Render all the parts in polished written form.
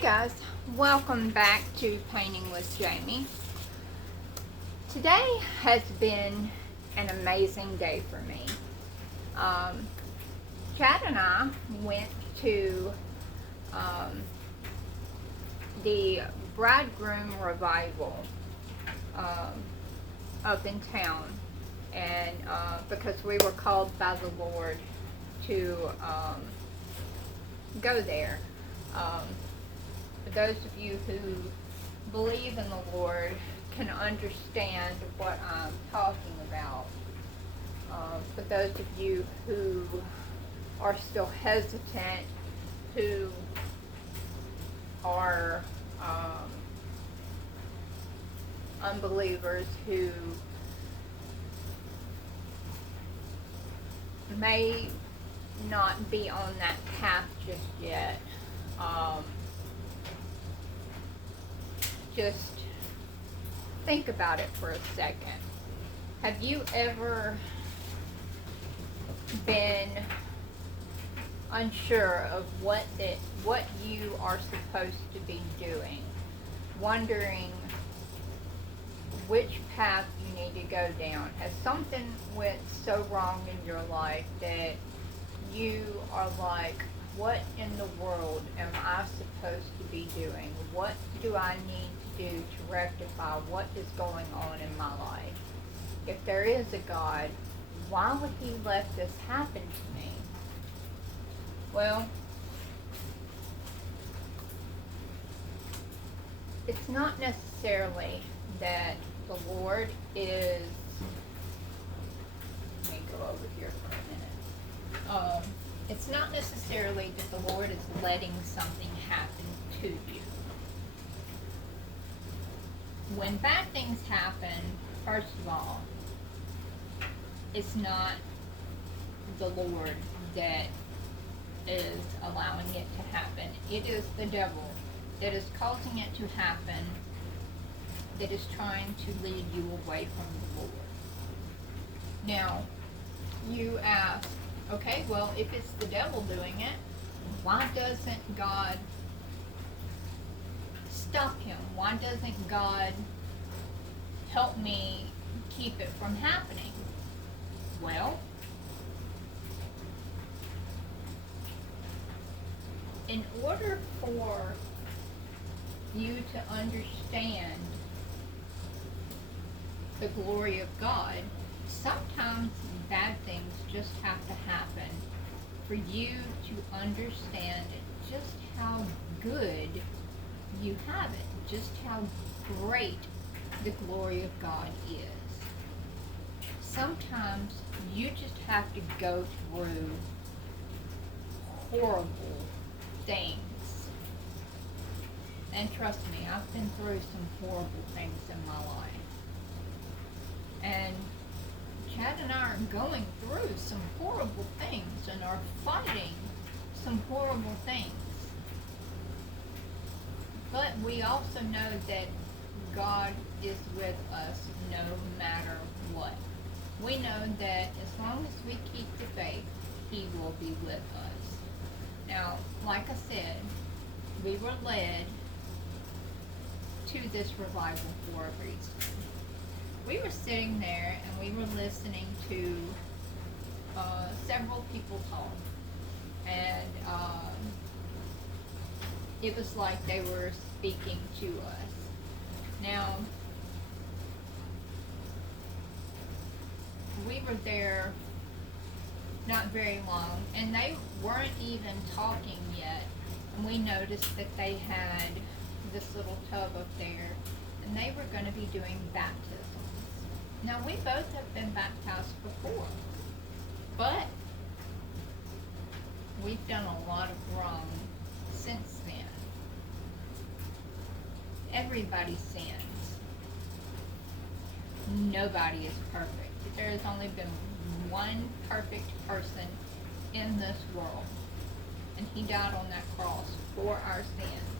Hey guys, welcome back to Painting with Jamie. Today has been an amazing day for me. Um, Chad and I went to the Bridegroom Revival up in town, and because we were called by the Lord to go there. Um, for those of you who believe in the Lord can understand what I'm talking about. For those of you who are still hesitant, who are unbelievers, who may not be on that path just yet, just think about it for a second. Have you ever been unsure of what you are supposed to be doing, wondering which path you need to go down? Has something went so wrong in your life that you are like, what in the world am I supposed to be doing? What do I need to do to rectify what is going on in my life? If there is a God, why would he let this happen to me? Well, it's not necessarily that the Lord is, let me go over here for a minute. It's not necessarily that the Lord is letting something happen to you. When bad things happen, first of all, it's not the Lord that is allowing it to happen. It is the devil that is causing it to happen, that is trying to lead you away from the Lord. Now, you ask, okay, well, if it's the devil doing it, why doesn't God stop him? Why doesn't God help me keep it from happening? Well, in order for you to understand the glory of God, sometimes bad things just have to happen for you to understand just how good you have it, just how great the glory of God is. Sometimes you just have to go through horrible things. And trust me, I've been through some horrible things in my life. And Chad and I are going through some horrible things and are fighting some horrible things. But we also know that God is with us no matter what. We know that as long as we keep the faith, he will be with us. Now, like I said, we were led to this revival for a reason. We were sitting there and we were listening to several people talk. And it was like they were speaking to us. Now, we were there not very long, and they weren't even talking yet, and we noticed that they had this little tub up there, and they were going to be doing baptisms. Now, we both have been baptized before, but we've done a lot of wrong since then. Everybody sins. Nobody is perfect. There has only been one perfect person in this world, and he died on that cross for our sins,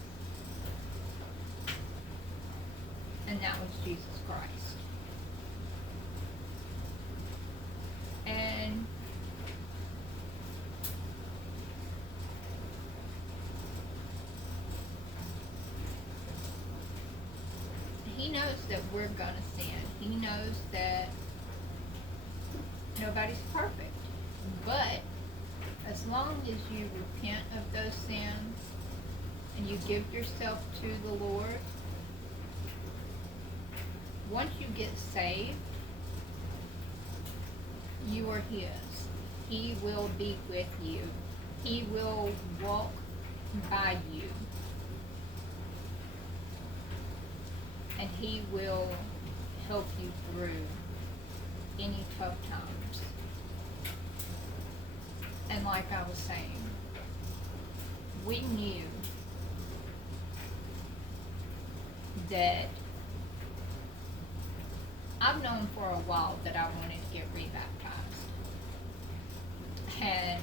and that was Jesus Christ. And knows that we're gonna sin. He knows that nobody's perfect. But as long as you repent of those sins and you give yourself to the Lord, once you get saved, you are His. He will be with you. He will walk by you. And He will help you through any tough times. And like I was saying, we knew that I've known for a while that I wanted to get rebaptized. And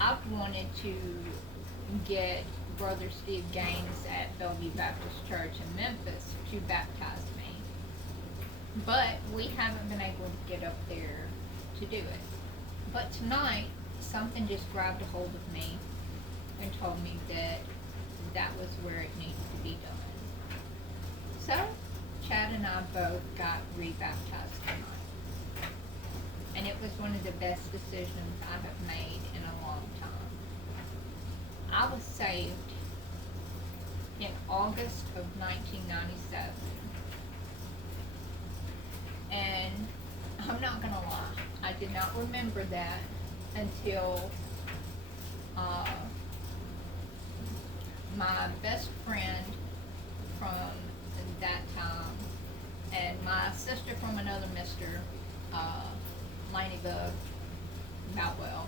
I've wanted to get Brother Steve Gaines at Bellevue Baptist Church in Memphis to baptize me. But we haven't been able to get up there to do it. But tonight, something just grabbed a hold of me and told me that that was where it needed to be done. So, Chad and I both got rebaptized tonight. And it was one of the best decisions I have made in a long time. I was saved in August of 1997. And I'm not gonna lie, I did not remember that until my best friend from that time and my sister from another mister, Laney Bug Boutwell,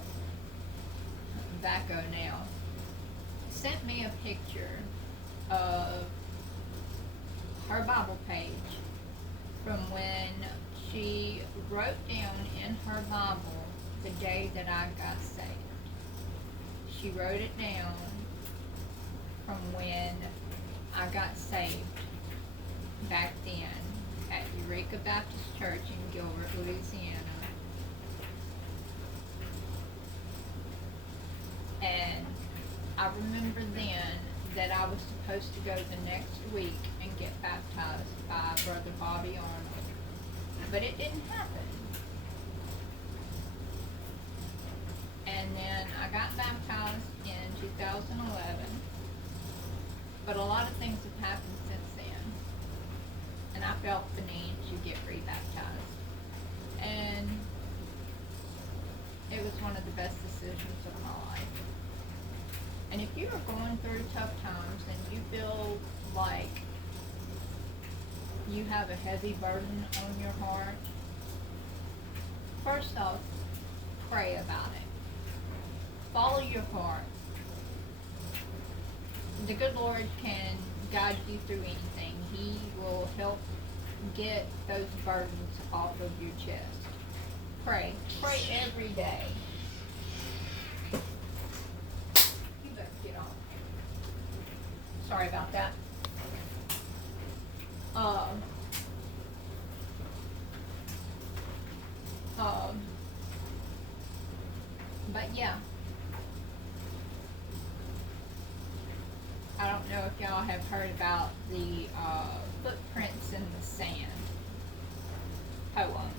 Vaco now, sent me a picture of her Bible page from when she wrote down in her Bible the day that I got saved. She wrote it down from when I got saved back then at Eureka Baptist Church in Gilbert, Louisiana. And I remember then that I was supposed to go the next week and get baptized by Brother Bobby Arnold. But it didn't happen. And then I got baptized in 2011. But a lot of things have happened since then. And I felt the need to get rebaptized. And it was one of the best decisions of my life. And if you are going through tough times and you feel like you have a heavy burden on your heart, first off, pray about it. Follow your heart. The good Lord can guide you through anything. He will help get those burdens off of your chest. Pray. Pray every day. You better get on. Sorry about that. But yeah. I don't know if y'all have heard about the Footprints in the Sand poem.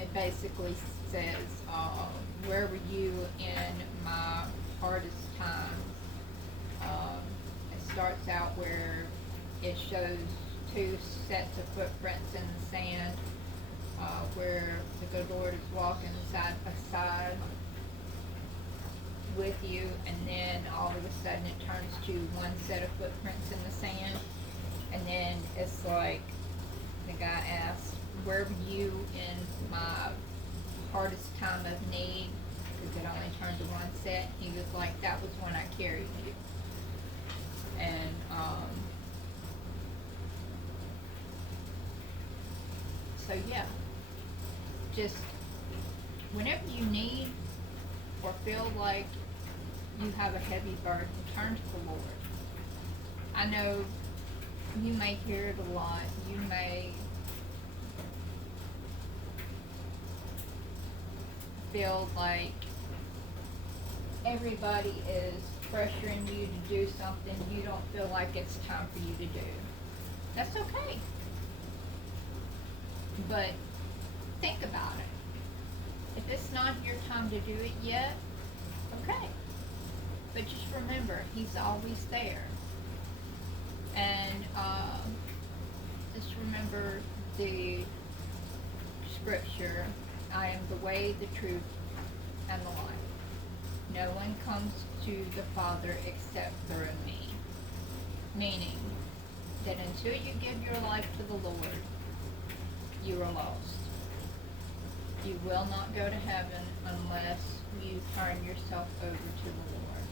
It basically says, where were you in my hardest times? It starts out where it shows two sets of footprints in the sand, where the good Lord is walking side by side with you, and then all of a sudden it turns to one set of footprints in the sand, and then it's like the guy asks, where were you in my hardest time of need? Because it only turned to one set. He was like, that was when I carried you. And so yeah, just whenever you need or feel like you have a heavy burden, turn to the Lord. I know you may hear it a lot. You may feel like everybody is pressuring you to do something you don't feel like it's time for you to do. That's okay. But think about it. If it's not your time to do it yet, okay. But just remember, he's always there. And just remember the scripture, I am the way, the truth, and the life. No one comes to the Father except through me. Meaning that until you give your life to the Lord, you are lost. You will not go to heaven unless you turn yourself over to the Lord.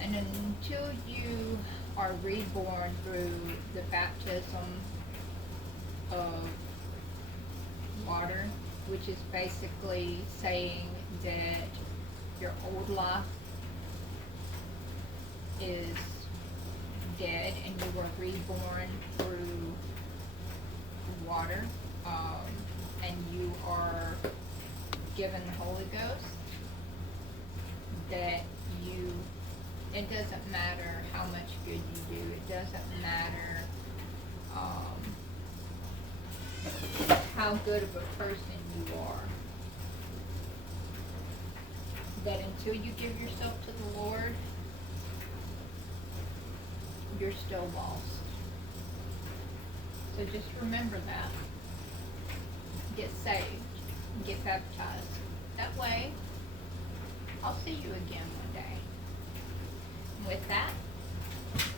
And until you are reborn through the baptism of water, which is basically saying that your old life is dead and you were reborn through water, and you are given the Holy Ghost, that it doesn't matter how much good you do, it doesn't matter how good of a person you are, that until you give yourself to the Lord, you're still lost. So just remember that. Get saved. Get baptized. That way, I'll see you again one day. And with that,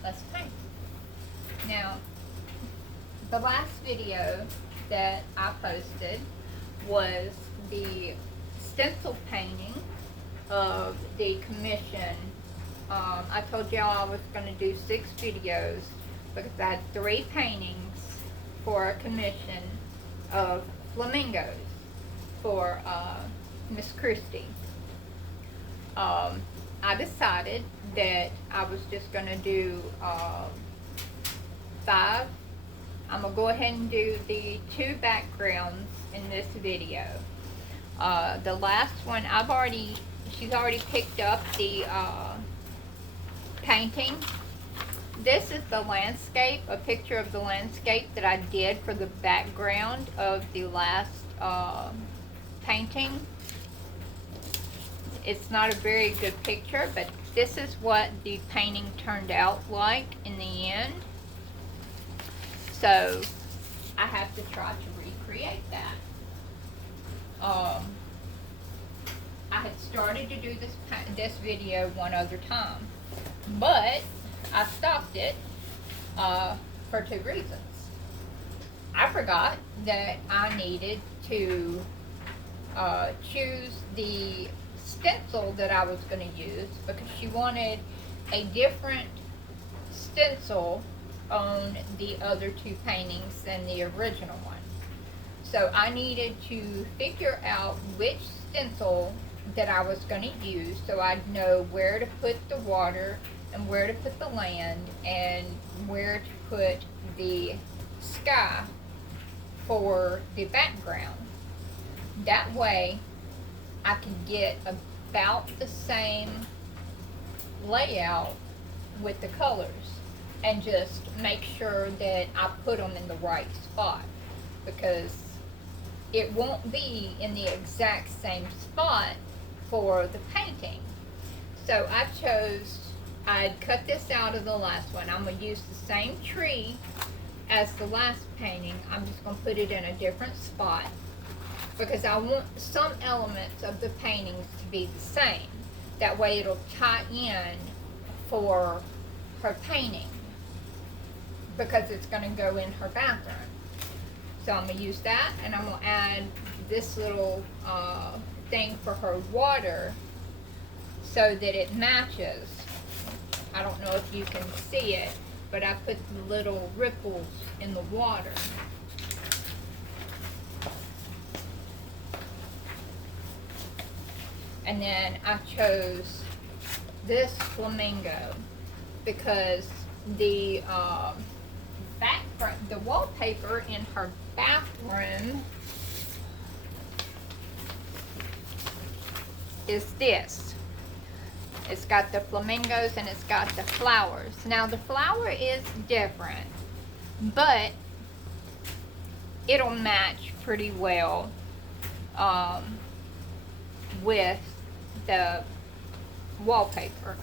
let's pray. Now, the last video that I posted was the stencil painting of the commission. I told y'all I was going to do 6 videos because I had 3 paintings for a commission of flamingos for Miss Christie. I decided that I was just going to do 5. I'm going to go ahead and do the 2 backgrounds in this video. The last one, she's already picked up the painting. This is the landscape, a picture of the landscape that I did for the background of the last painting. It's not a very good picture, but this is what the painting turned out like in the end. So I have to try to recreate that. I had started to do this video one other time, but I stopped it for 2 reasons. I forgot that I needed to choose the stencil that I was going to use because she wanted a different stencil on the other 2 paintings than the original one. So I needed to figure out which stencil that I was going to use so I'd know where to put the water and where to put the land and where to put the sky for the background. That way I could get about the same layout with the colors and just make sure that I put them in the right spot, because it won't be in the exact same spot for the painting. So I'd cut this out of the last one. I'm going to use the same tree as the last painting. I'm just going to put it in a different spot because I want some elements of the paintings to be the same. That way it'll tie in for her painting because it's going to go in her bathroom. So I'm going to use that, and I'm going to add this little thing for her water so that it matches. I don't know if you can see it, but I put the little ripples in the water. And then I chose this flamingo because the background, the wallpaper in her bathroom is this. It's got the flamingos and it's got the flowers. Now the flower is different, but it'll match pretty well with the wallpaper,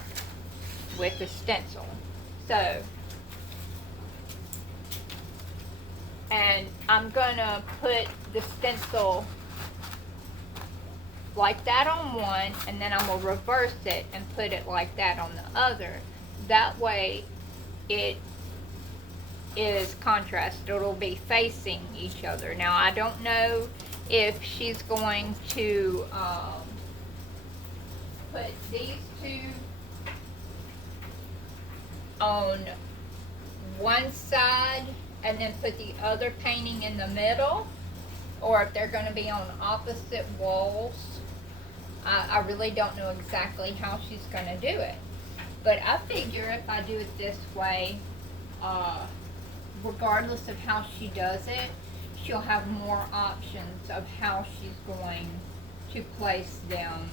with the stencil. So, and I'm gonna put the stencil like that on one, and then I'm gonna reverse it and put it like that on the other. That way it is contrast. It'll be facing each other. Now I don't know if she's going to put these two on one side and then put the other painting in the middle, or if they're going to be on opposite walls. I really don't know exactly how she's going to do it, but I figure if I do it this way, regardless of how she does it, she'll have more options of how she's going to place them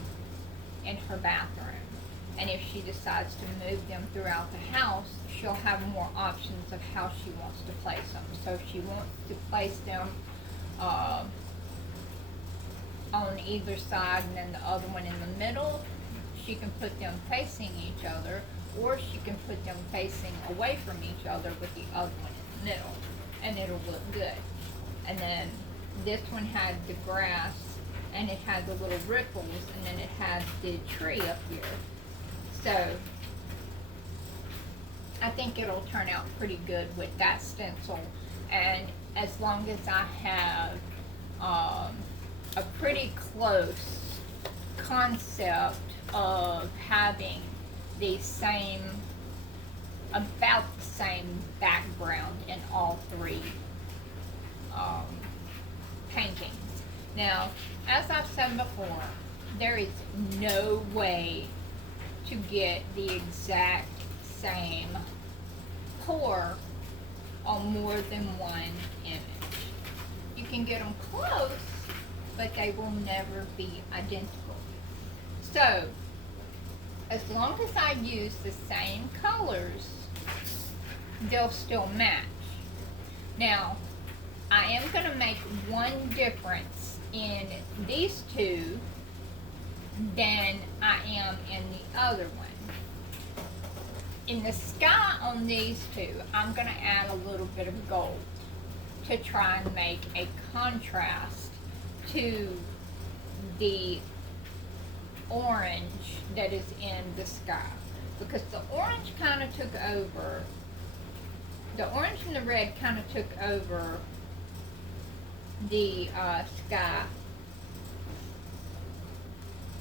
in her bathroom. And if she decides to move them throughout the house, she'll have more options of how she wants to place them. So if she wants to place them on either side and then the other one in the middle, she can put them facing each other, or she can put them facing away from each other with the other one in the middle, and it'll look good. And then this one had the grass, and it had the little ripples, and then it had the tree up here. So I think it'll turn out pretty good with that stencil, and as long as I have a pretty close concept of having the same, about the same background in all three paintings. Now, as I've said before, there is no way to get the exact same pour on more than one image. You can get them close, but they will never be identical. So, as long as I use the same colors, they'll still match. Now, I am going to make one difference in these two than I am in the other one. In the sky on these two, I'm going to add a little bit of gold to try and make a contrast to the orange that is in the sky, because the orange kind of took over, the orange and the red kind of took over the sky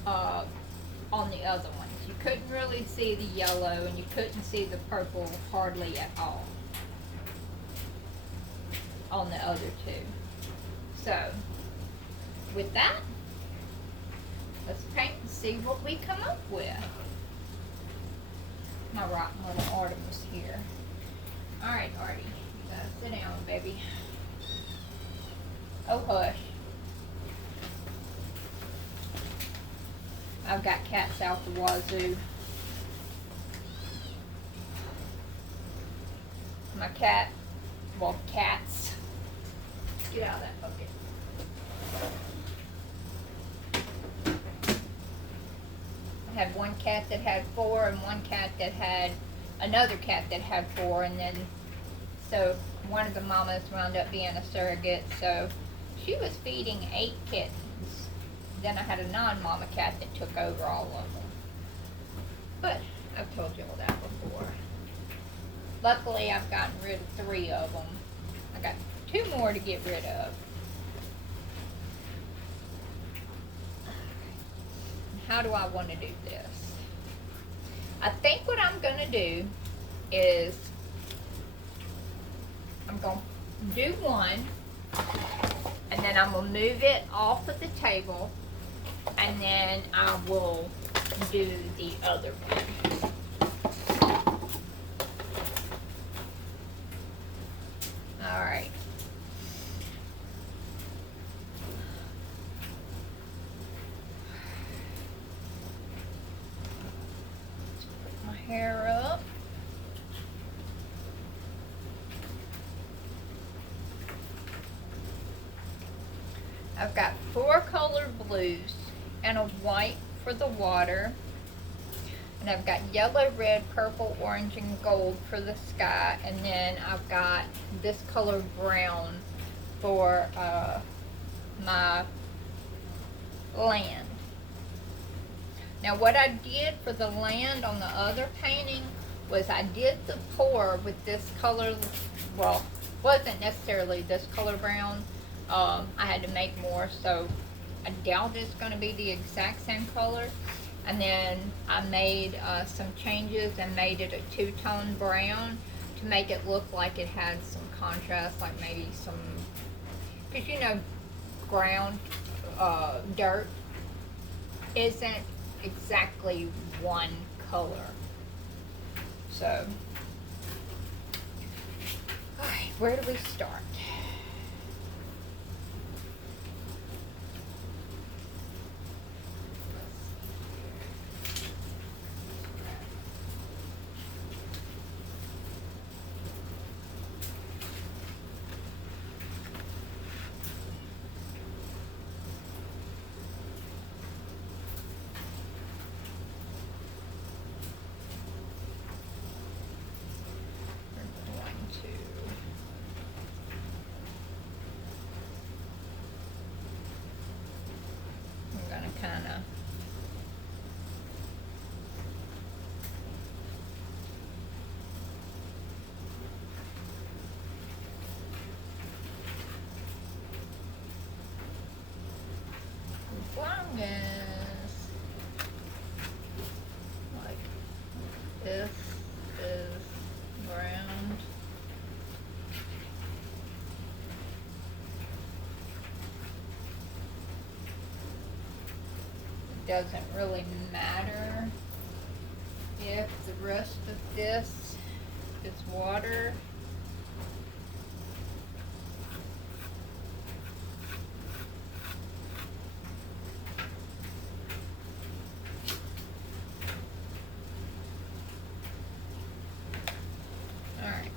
on the other ones. You couldn't really see the yellow, and you couldn't see the purple hardly at all on the other two. So with that, let's paint and see what we come up with. My rotten little Artemis here. Alright, Artie, you gotta sit down, baby. Oh, hush. I've got cats out the wazoo. My cat, well, cats. Get out of that bucket. I had one cat that had 4 and one cat that had another cat that had 4, and then so one of the mamas wound up being a surrogate, so she was feeding 8 kittens. Then I had a non-mama cat that took over all of them. But I've told you all that before. Luckily, I've gotten rid of 3 of them. I got 2 more to get rid of. How do I want to do this? I think what I'm going to do is I'm going to do one, and then I'm going to move it off of the table, and then I will do the other one. Alright. hair up. I've got 4 colored blues and a white for the water. And I've got yellow, red, purple, orange, and gold for the sky. And then I've got this color brown for my land. Now what I did for the land on the other painting was I did the pour with this color, well, wasn't necessarily this color brown. I had to make more, so I doubt it's going to be the exact same color. And then I made some changes and made it a 2-tone brown to make it look like it had some contrast, like maybe some, because you know, ground, dirt isn't exactly one color. So, alright, where do we start? Kind of as long as like this is round, doesn't really matter if the rest of this is water. All right.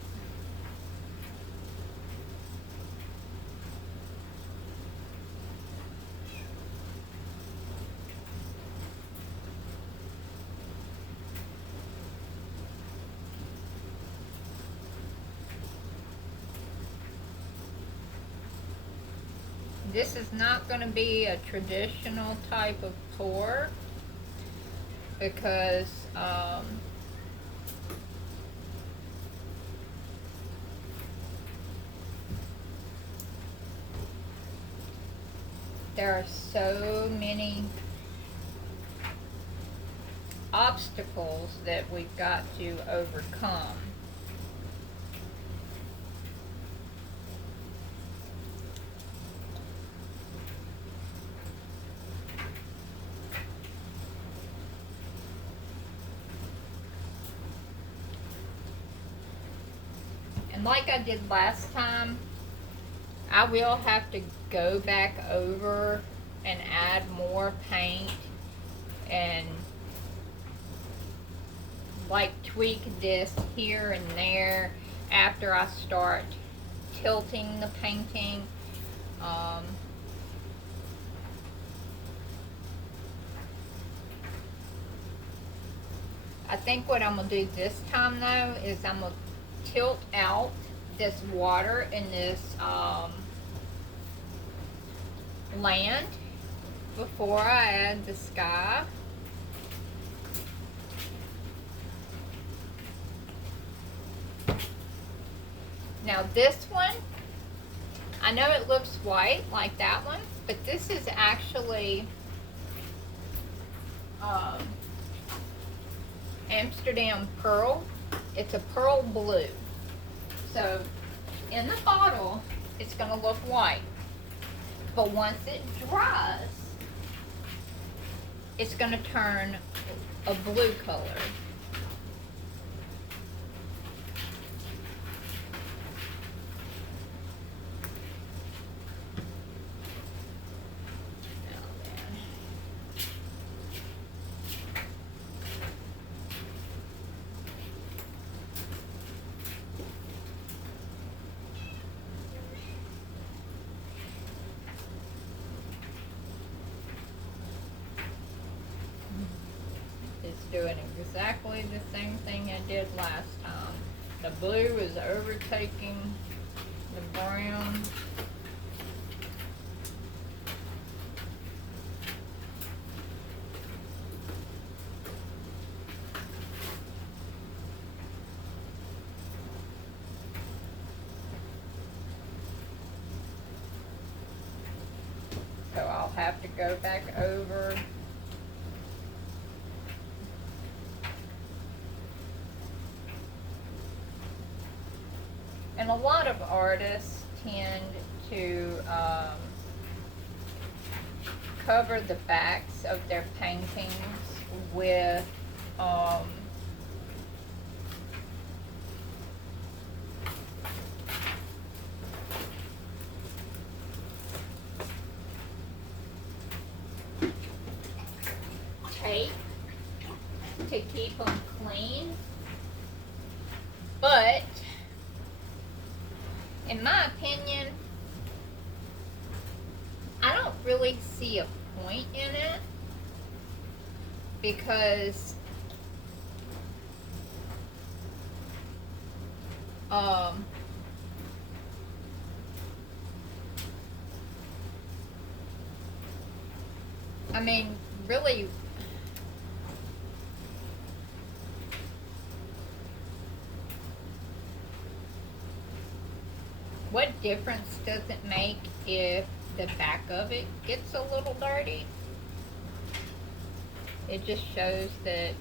This is not going to be a traditional type of pour because there are so many obstacles that we've got to overcome. Like I did last time, I will have to go back over and add more paint and like tweak this here and there after I start tilting the painting. I think what I'm going to do this time though is I'm going to tilt out this water in this land before I add the sky. Now this one, I know it looks white like that one, but this is actually Amsterdam Pearl. It's a pearl blue. So in the bottle, it's going to look white. But once it dries, it's going to turn a blue color. It's doing exactly the same thing I did last time. The blue is overtaking the brown. So I'll have to go back over. And a lot of artists tend to cover the backs of their paintings with tape to keep them clean. But in my opinion, I don't really see a point in it, because I mean, really, what difference does it make if the back of it gets a little dirty? It just shows that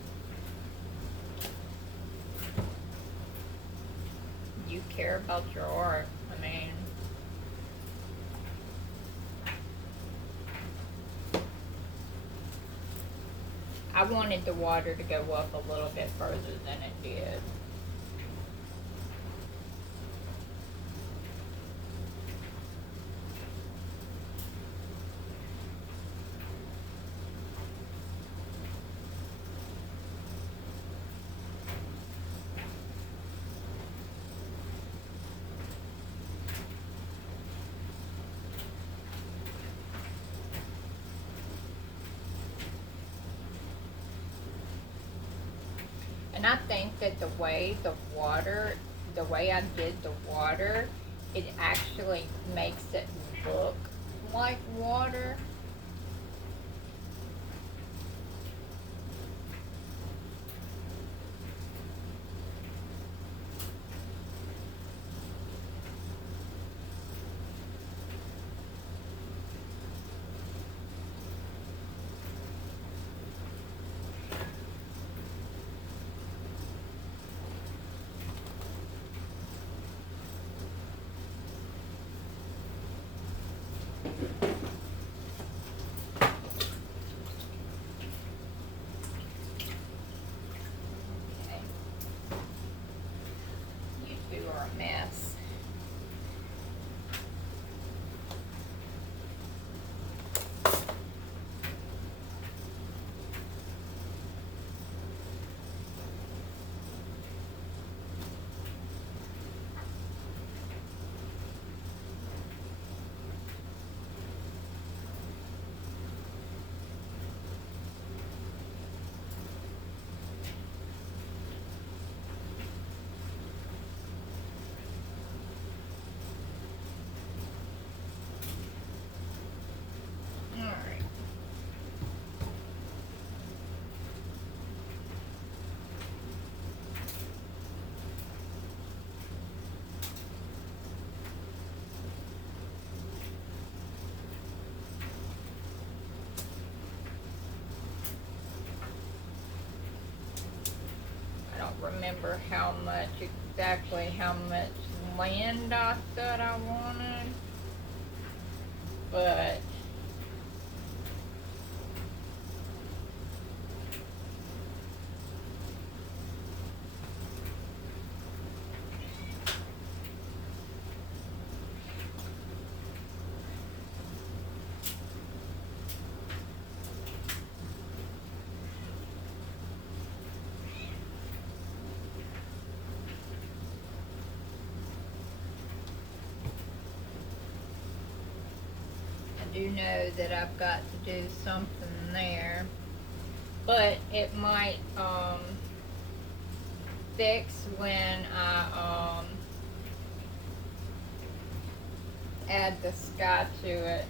you care about your art. I mean, I wanted the water to go up a little bit further than it did. And I think that the way I did the water, it actually makes it look like water. Okay. You two are a mess. Alright. I don't remember exactly how much land I said I wanted, but I do know that I've got to do something there. but it might fix when I add the sky to it.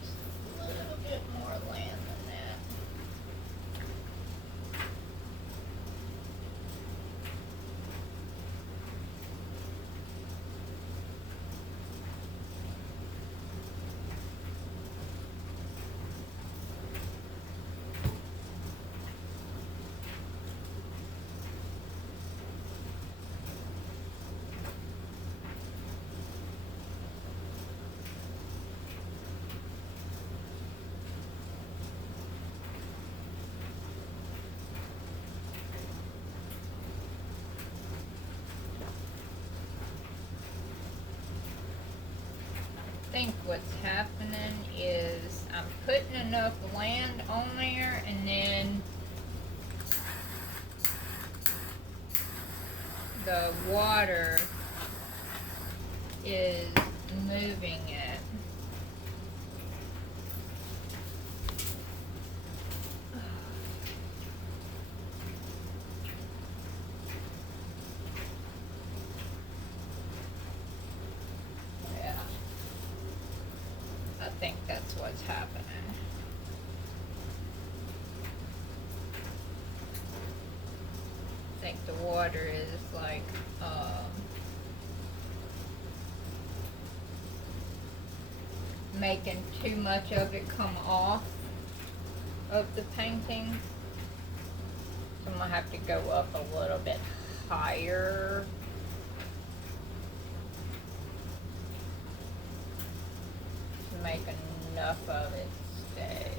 Just a little bit more land than that. I think what's happening is I'm putting enough land on there, and then the water is moving it. Yeah, I think that's what's happening. I think the water is like making too much of it come off of the painting. So I'm gonna have to go up a little bit higher. To make enough of it stay.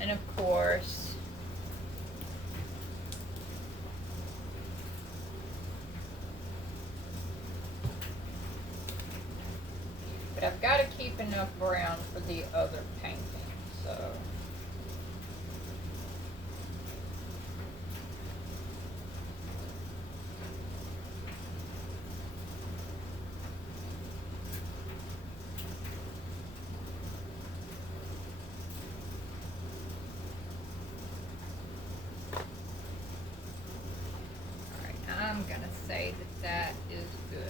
And of course, but I've got to keep enough brown for the other painting, so. Alright, I'm gonna say that that is good.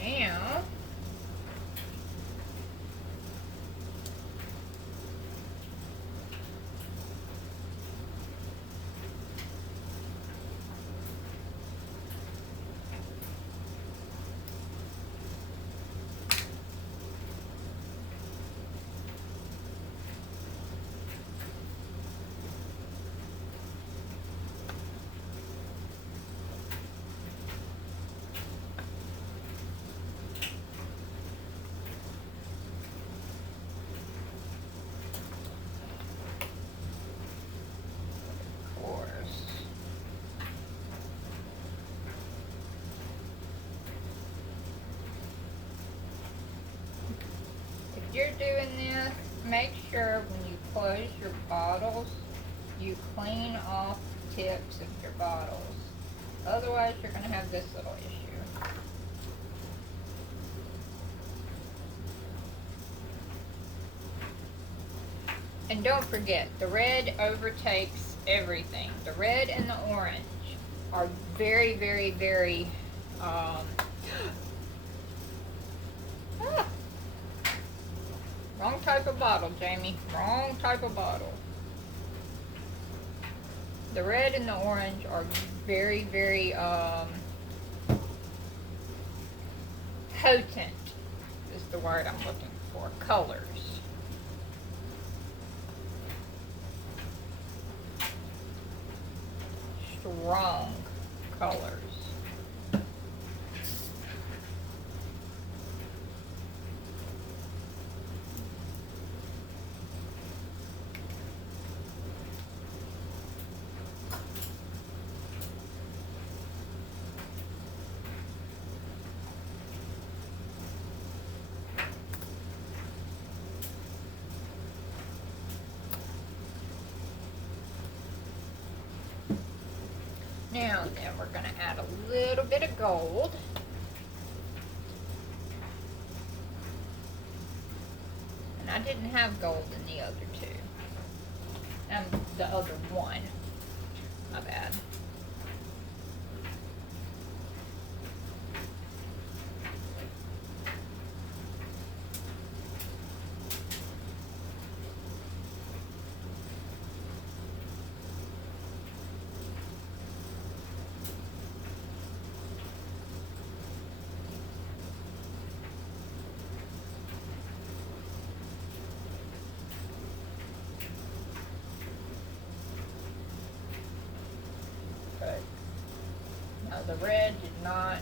Now, of course, if you're doing this, make sure when you close your bottles, you clean off the tips of your bottles. Otherwise, you're gonna have this little issue. And don't forget, the red overtakes everything. The red and the orange are very, very, very type of bottle, Jamie. Wrong type of bottle. The red and the orange are very, very potent is the word I'm looking for. Colors. Strong colors. Now then, we're going to add a little bit of gold. And I didn't have gold in the other two. The other one. My bad. Now the red did not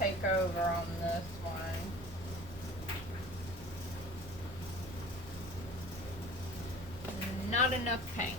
take over on this one. Not enough pink.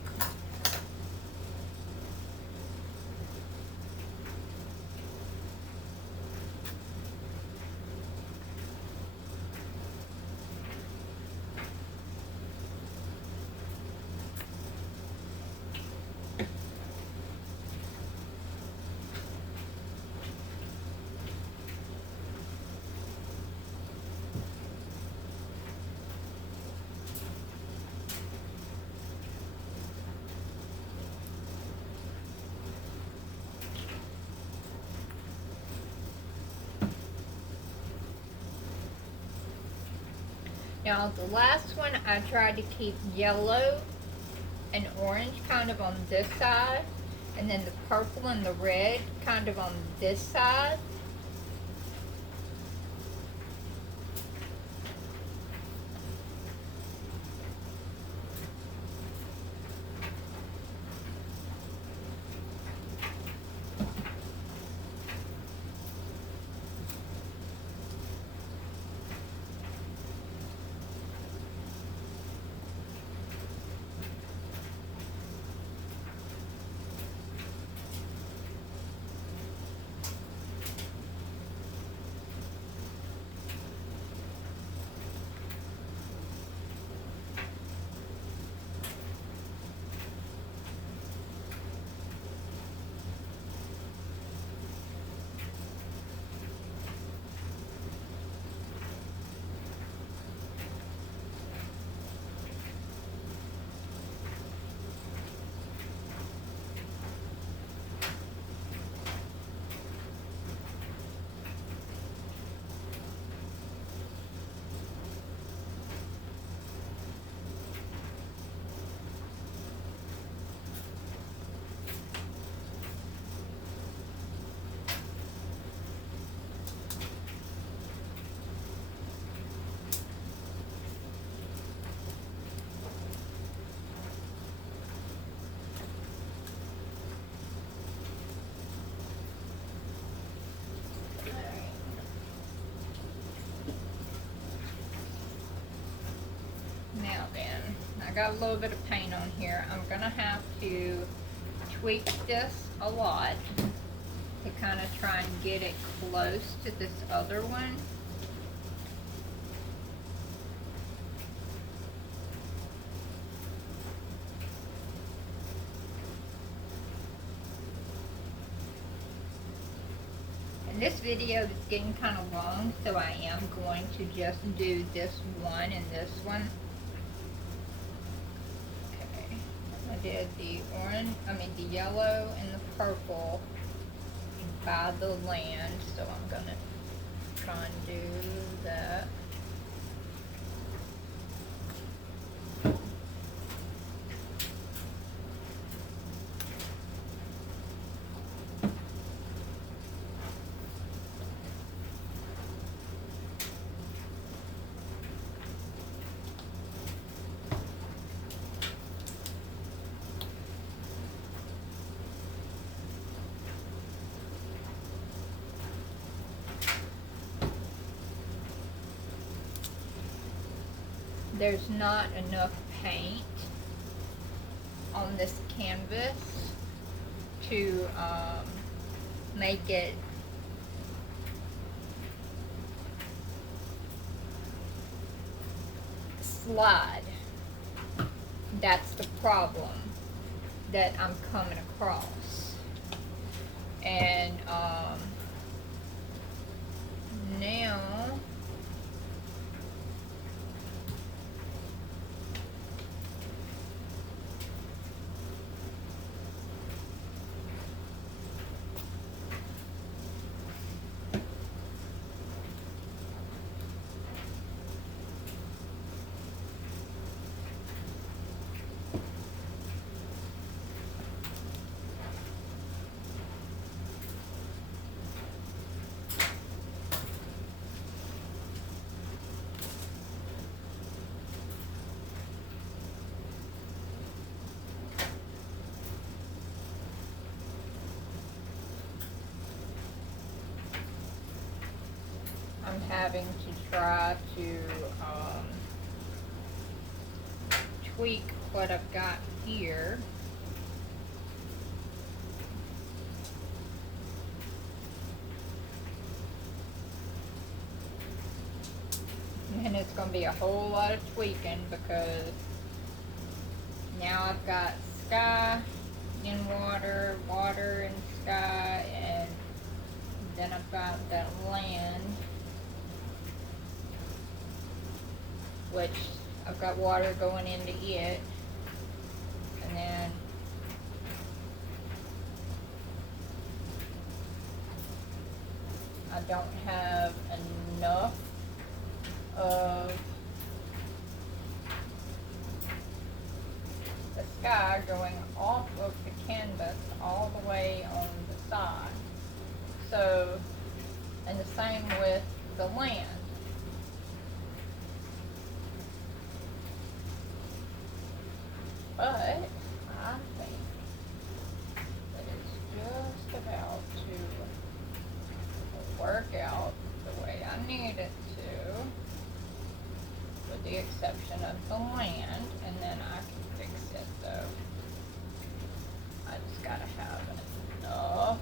Now the last one I tried to keep yellow and orange kind of on this side, and then the purple and the red kind of on this side. Now then, I got a little bit of paint on here. I'm gonna have to tweak this a lot to kind of try and get it close to this other one. This video is getting kind of long, so I am going to just do this one and this one. Okay, I did the the yellow and the purple by the land, so I'm gonna try and do that. There's not enough paint on this canvas to make it slide. That's the problem that I'm coming across. And now I'm having to try to tweak what I've got here. And it's going to be a whole lot of tweaking because now I've got sky in water, water in sky, and then I've got that land, which I've got water going into it, and then I don't have enough of the sky going off of the canvas all the way on the side. So, and the same with the land. But I think that it's just about to work out the way I need it to, with the exception of the land, and then I can fix it though. I just gotta have enough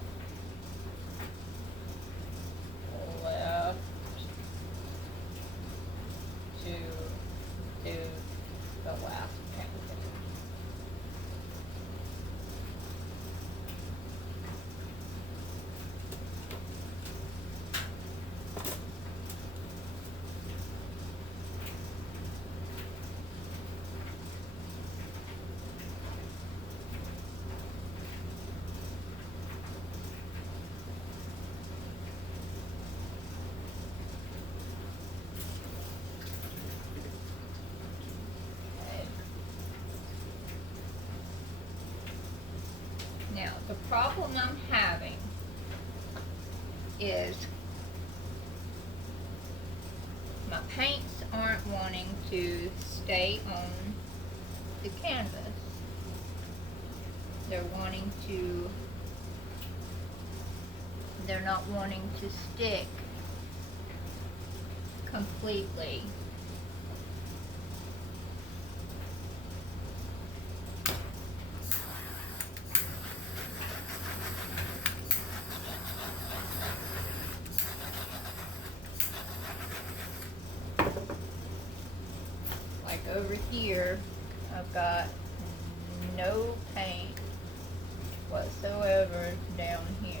left to do the last painting. Now, the problem I'm having is my paints aren't wanting to stay on the canvas. They're not wanting to stick completely. Like over here, I've got no paint whatsoever down here.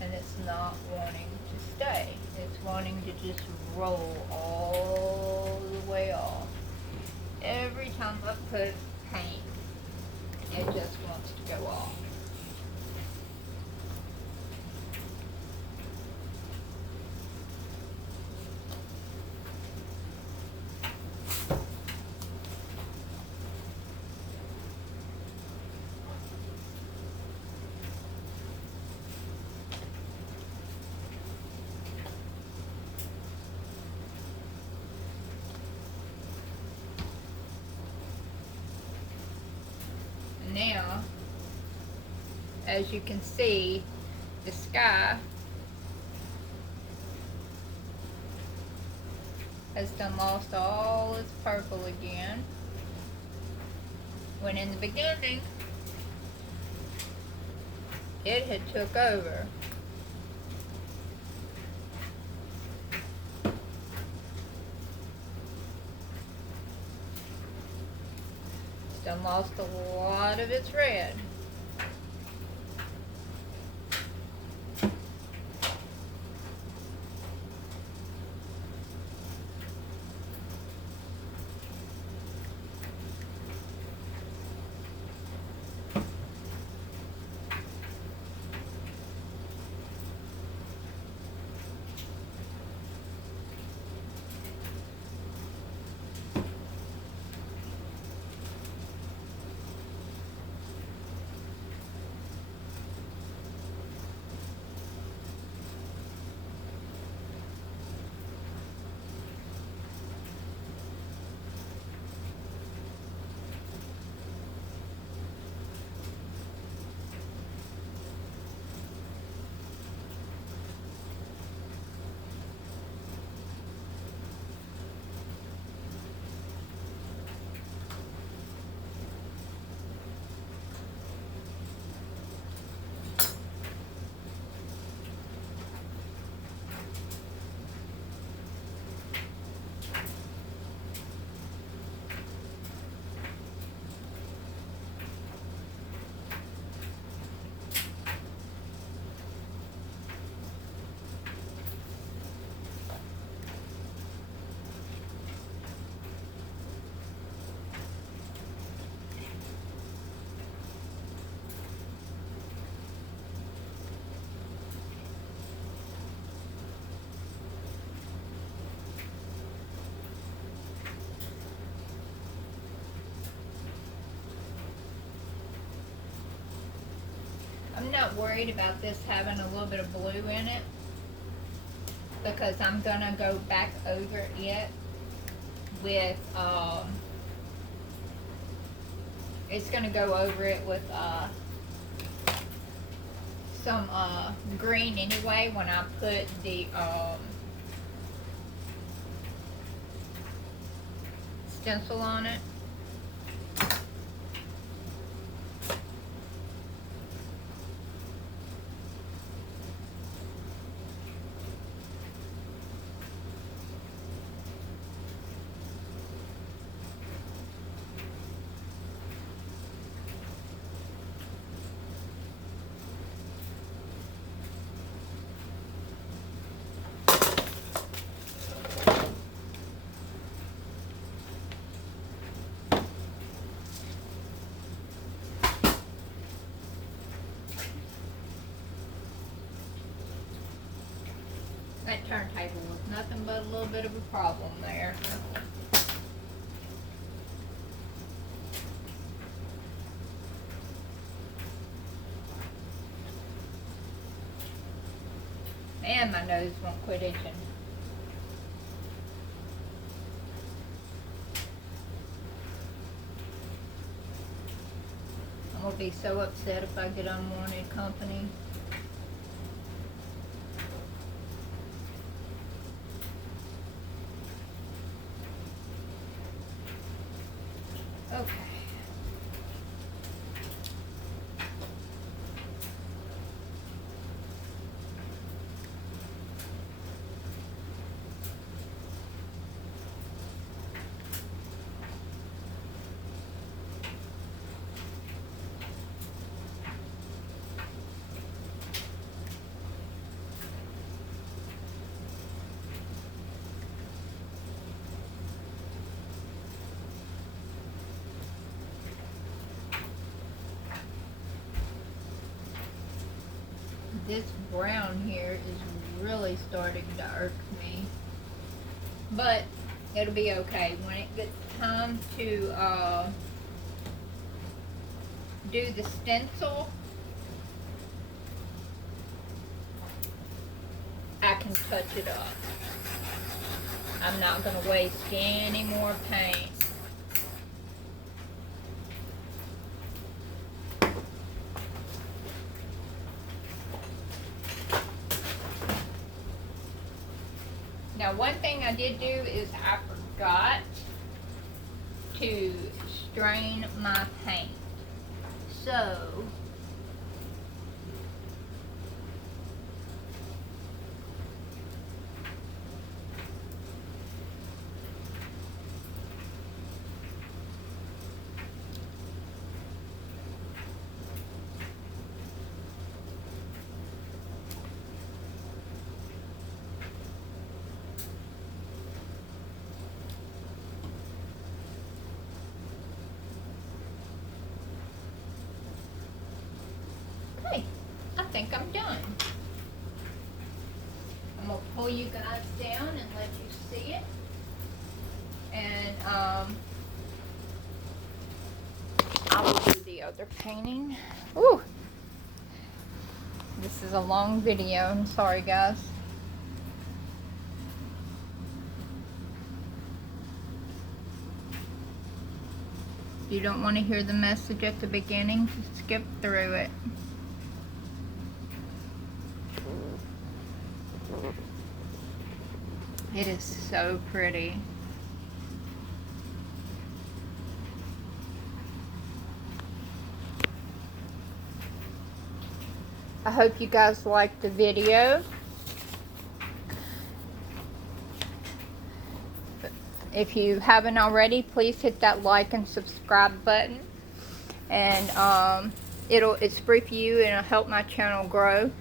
And it's not wanting to stay. It's wanting to just roll all the way off. Every time I put paint, it just wants to go off. as you can see, the sky has done lost all its purple again, when in the beginning it had took over. It's done lost a lot of its red. I'm not worried about this having a little bit of blue in it, because I'm gonna go back over it with it's gonna go over it with some green anyway when I put the stencil on it. That turntable was nothing but a little bit of a problem there. And my nose won't quit itching. I'm gonna be so upset if I get unwanted company. Okay. This brown here is really starting to irk me, but it'll be okay. When it gets time to do the stencil, I can touch it up. I'm not going to waste any more paint. Now, one thing I did do is I forgot to strain my paint. So, okay, I think I'm done. I'm gonna pull you guys down and let you see it. And I will do the other painting. Ooh, this is a long video. I'm sorry, guys. If you don't want to hear the message at the beginning, just skip through it. It is so pretty. I hope you guys liked the video. If you haven't already, please hit that like and subscribe button. And it's free for you and it'll help my channel grow.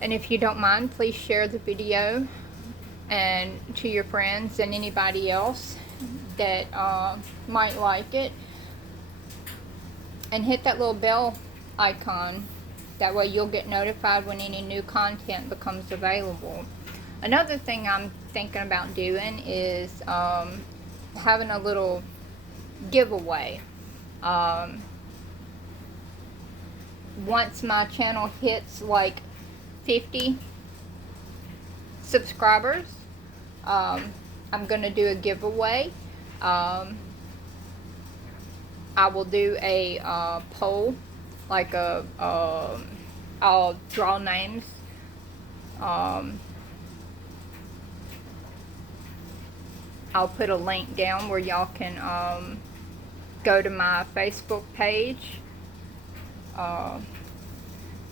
And if you don't mind, please share the video and to your friends and anybody else that might like it. And hit that little bell icon. That way you'll get notified when any new content becomes available. Another thing I'm thinking about doing is having a little giveaway. Once my channel hits like 50 subscribers, I'm going to do a giveaway. I will do a poll, like I'll draw names. I'll put a link down where y'all can go to my Facebook page,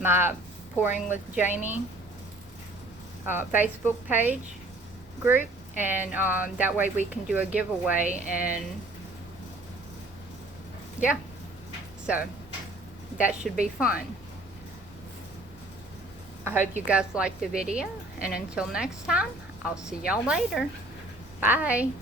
my Pouring with Jamie Facebook page group, and that way we can do a giveaway. And yeah, so that should be fun. I hope you guys liked the video, and until next time, I'll see y'all later. Bye.